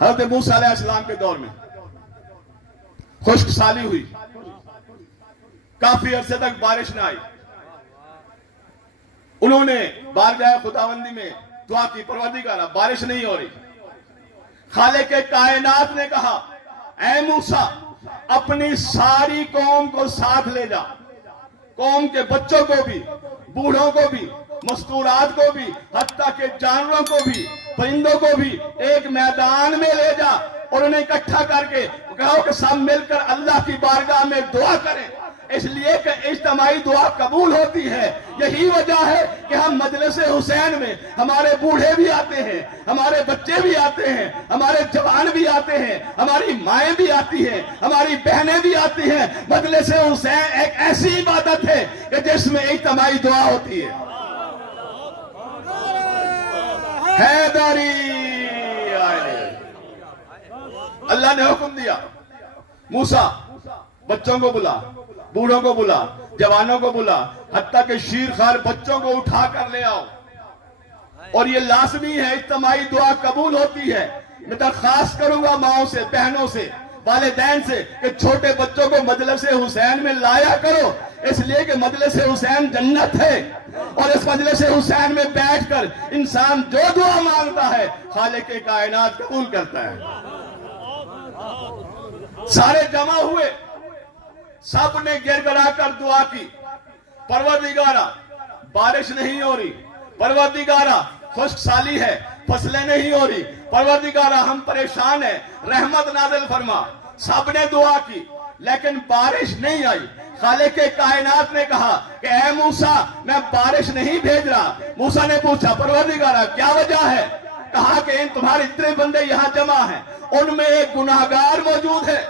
حضرت موسیٰ علیہ السلام کے دور میں خشک سالی ہوئی، کافی عرصے تک بارش نہ آئی. انہوں نے بارگاہ خداوندی میں دعا کی، پروردگارا بارش نہیں ہو رہی. خالق کائنات نے کہا اے موسیٰ اپنی ساری قوم کو ساتھ لے جا، قوم کے بچوں کو بھی، بوڑھوں کو بھی، مستورات کو بھی، حتیٰ کہ جانوروں کو بھی، پرندوں کو بھی ایک میدان میں لے جا اور انہیں اکٹھا کر کے کہو کہ سب مل کر اللہ کی بارگاہ میں دعا کریں. اس لیے کہ اجتماعی دعا قبول ہوتی ہے. یہی وجہ ہے کہ ہم مجلس حسین میں ہمارے بوڑھے بھی آتے ہیں، ہمارے بچے بھی آتے ہیں، ہمارے جوان بھی آتے ہیں، ہماری مائیں بھی آتی ہیں، ہماری بہنیں بھی آتی ہیں. مجلس حسین ایک ایسی عبادت ہے کہ جس میں اجتماعی دعا ہوتی ہے. حیدری اللہ نے حکم دیا موسیٰ بچوں کو بلا، بوڑھوں کو بلا، جوانوں کو بلا، حتیٰ کہ شیر خوار بچوں کو اٹھا کر لے آؤ. اور یہ لازمی ہے، اجتماعی دعا قبول ہوتی ہے. میں درخواست کروں گا ماؤں سے، بہنوں سے، والدین سے کہ چھوٹے بچوں کو مجلس حسین میں لایا کرو، اس لیے کہ مجلس حسین جنت ہے. اور اس مجلس حسین میں بیٹھ کر انسان جو دعا مانگتا ہے خالق کائنات قبول کرتا ہے. سارے جمع ہوئے، سب نے گر گڑا کر دعا کی، پروردگارا بارش نہیں ہو رہی، پروردگارا خشک سالی ہے، فصلیں نہیں ہو رہی، پروردگارا ہم پریشان ہیں، رحمت نازل فرما. سب نے دعا کی لیکن بارش نہیں آئی. خالق کائنات نے کہا کہ اے موسیٰ میں بارش نہیں بھیج رہا. موسیٰ نے پوچھا پروردگارا کیا وجہ ہے؟ کہا کہ ان تمہارے اتنے بندے یہاں جمع ہیں، ان میں ایک گناہگار موجود ہے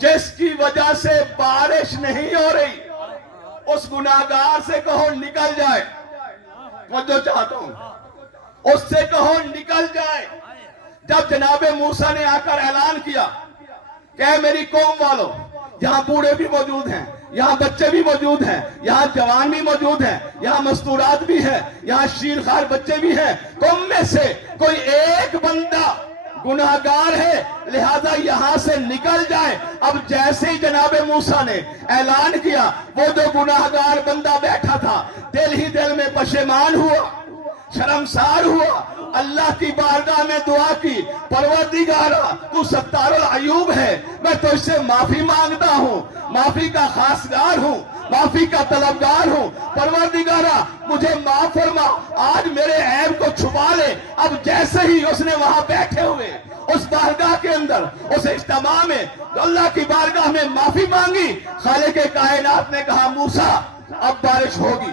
جس کی وجہ سے بارش نہیں ہو رہی. اس گناہگار سے کہو نکل جائے. توجہ چاہتا ہوں، اس سے کہو نکل جائے. جب جناب موسیٰ نے آ کر اعلان کیا کہ اے میری قوم والو، یہاں بوڑھے بھی موجود ہیں، یہاں بچے بھی موجود ہیں، یہاں جوان بھی موجود ہیں، یہاں مستورات بھی ہیں، یہاں شیر خوار بچے بھی ہیں، تم میں سے کوئی ایک بندہ گناہگار ہے، لہذا یہاں سے نکل جائے. اب جیسے ہی جناب موسیٰ نے اعلان کیا، وہ جو گناہگار بندہ بیٹھا تھا دل ہی دل میں پشیمان ہوا، شرمسار ہوا، اللہ کی بارگاہ میں دعا کی پروردگارا تو ستار العیوب ہے، میں تو اس سے معافی مانگتا ہوں، معافی کا خواستگار ہوں، معافی کا طلبگار ہوں. پروردگارا مجھے معاف فرما، آج میرے عیب کو چھپا لے. اب جیسے ہی اس نے وہاں بیٹھے ہوئے اس بارگاہ کے اندر، اس اجتماع میں اللہ کی بارگاہ میں معافی مانگی، خالق کائنات نے کہا موسیٰ اب بارش ہوگی.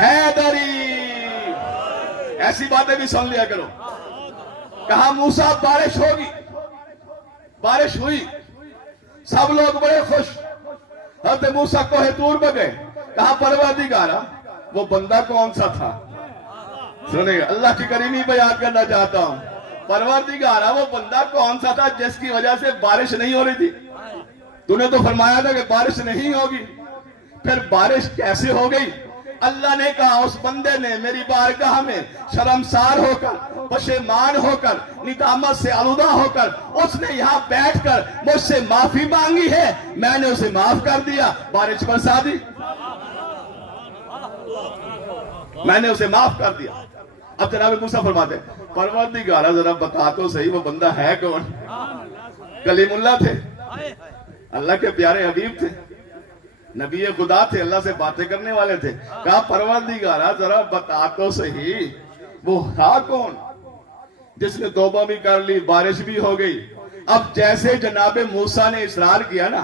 حیدری ایسی باتیں بھی سن لیا کرو. کہا موسیٰ بارش ہوگی. بارش ہوئی، سب لوگ بڑے خوش. حضرت موسیٰ کوہ طور پہ گئے. کہا پروردگارا وہ بندہ کون سا تھا؟ سنیں اللہ کی کریمی بیان کرنا چاہتا ہوں. پروردگارا وہ بندہ کون سا تھا جس کی وجہ سے بارش نہیں ہو رہی تھی؟ تو نے تو فرمایا تھا کہ بارش نہیں ہوگی، پھر بارش کیسے ہو گئی؟ اللہ نے کہا اس بندے نے میری بارگاہ میں شرمسار ہو کر، پشیمان ہو کر، ندامت سے آلودہ ہو کر اس نے یہاں بیٹھ کر مجھ سے معافی مانگی ہے، میں نے اسے معاف کر دیا، بارش برسا دی. میں نے اسے معاف کر دیا. اب جناب موسیٰ فرماتے پروردگارا ذرا بتا تو صحیح وہ بندہ ہے کون؟ کلیم اللہ تھے، اللہ کے پیارے حبیب تھے، نبی خدا تھے، اللہ سے باتیں کرنے والے تھے. کہا پروردگارا ذرا بتا تو صحیح وہ تھا کون جس نے توبہ بھی کر لی، بارش بھی ہو گئی. اب جیسے جناب موسیٰ نے اصرار کیا نا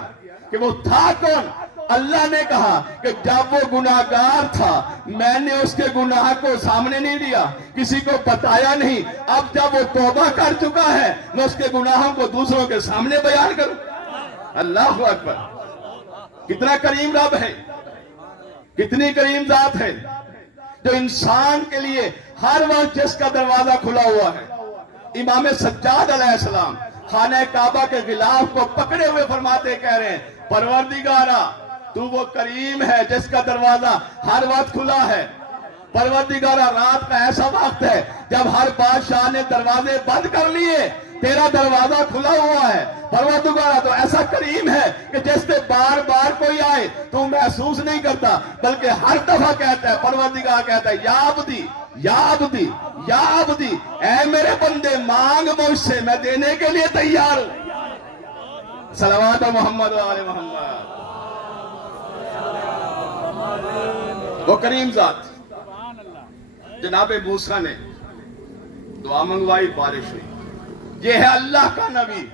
کہ وہ تھا کون، اللہ نے کہا کہ جب وہ گناہگار تھا میں نے اس کے گناہ کو سامنے نہیں دیا، کسی کو بتایا نہیں. اب جب وہ توبہ کر چکا ہے میں اس کے گناہوں کو دوسروں کے سامنے بیان کروں. اللہ اکبر. کتنا کریم رب ہے، کتنی کریم ذات ہے جو انسان کے لیے ہر وقت جس کا دروازہ کھلا ہوا ہے. امام سجاد علیہ السلام خانہ کعبہ کے غلاف کو پکڑے ہوئے فرماتے کہہ رہے ہیں پروردگارا تو وہ کریم ہے جس کا دروازہ ہر وقت کھلا ہے. پروردگارہ رات کا ایسا وقت ہے جب ہر بادشاہ نے دروازے بند کر لیے، تیرا دروازہ کھلا ہوا ہے۔ پروردگارہ تو ایسا کریم ہے کہ جس سے بار بار کوئی آئے تو محسوس نہیں کرتا، بلکہ ہر دفعہ کہتا ہے، پروردگار کہتا ہے یا عبدی یا عبدی یا عبدی، اے میرے بندے مانگ مجھ سے، میں دینے کے لیے تیار ہوں۔ صلوات محمد و آل محمد۔ وہ کریم ذات جناب موسیٰ نے دعا منگوائی، بارش ہوئی۔ یہ ہے اللہ کا نبی۔